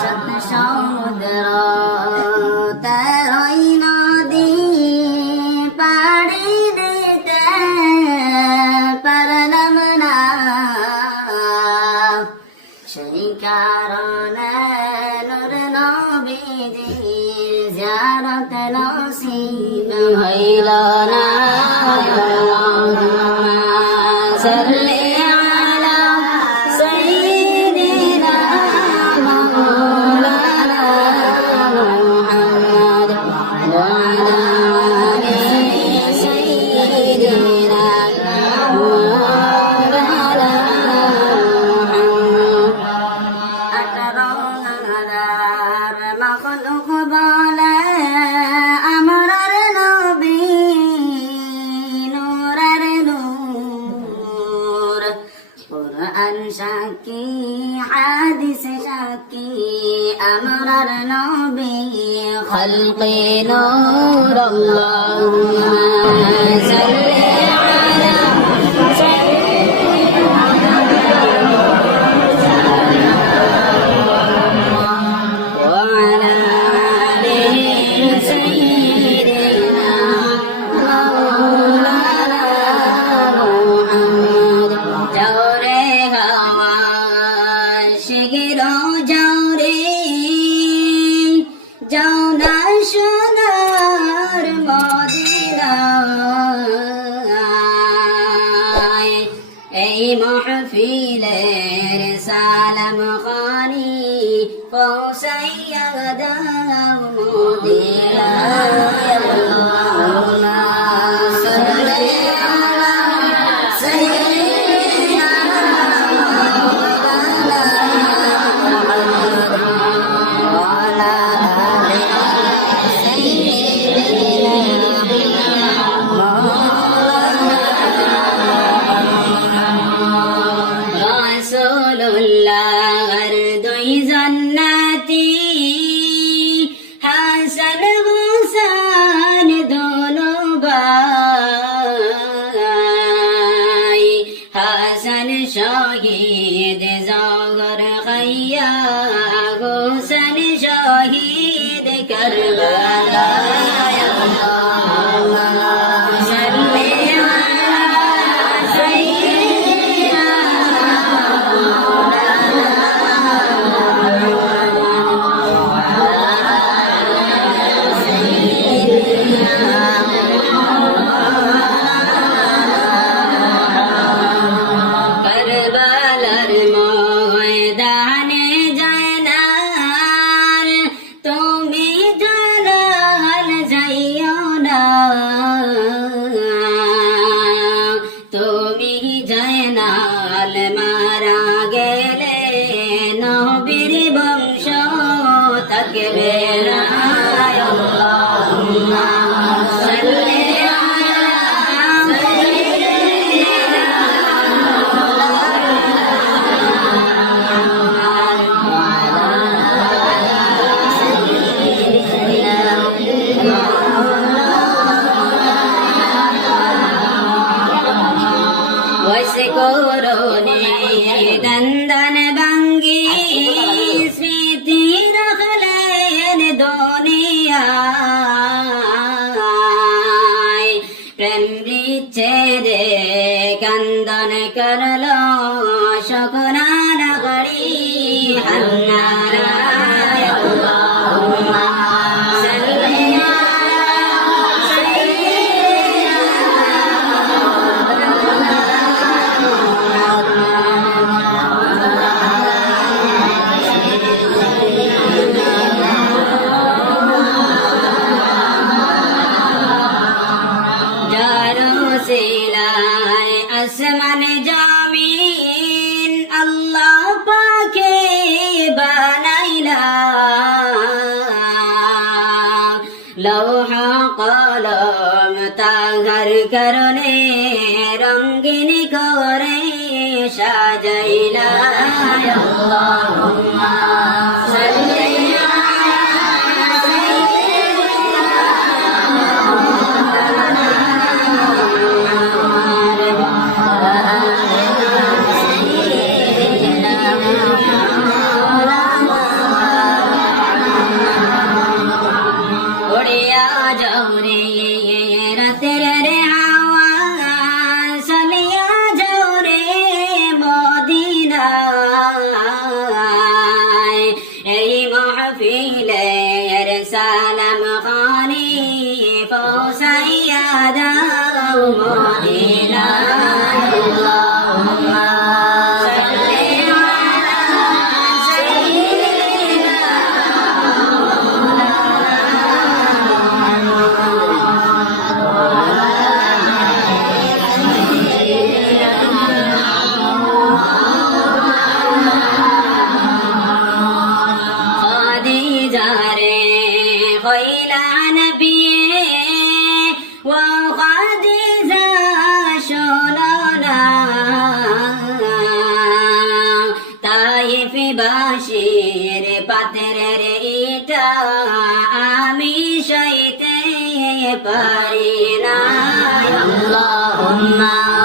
সাত সমুদ্র তেরোই নদী পাড়ি দিতে পারলাম না সেই কারণে নূর নবীজির জিয়ারত নসিব হইল না সাল্লি أمررنا به خلقي نور اللهم صلِّ sai agadamu dira حسن شاهید زاغر خیا حسن شاهی নবীর বংশ থাকবে না वस कोरोने दन्द ప్రేమ్ చేరే కందన కరలో কারণে রঙ্গিনী করে সাজাইলা। علي محفيلي رسالة مخاني فوسيادا وموسى আজিজা শোনো না। তাইফি বাসির পাথরের ইটা আমি সইতে পারি না। আল্লাহুম্মা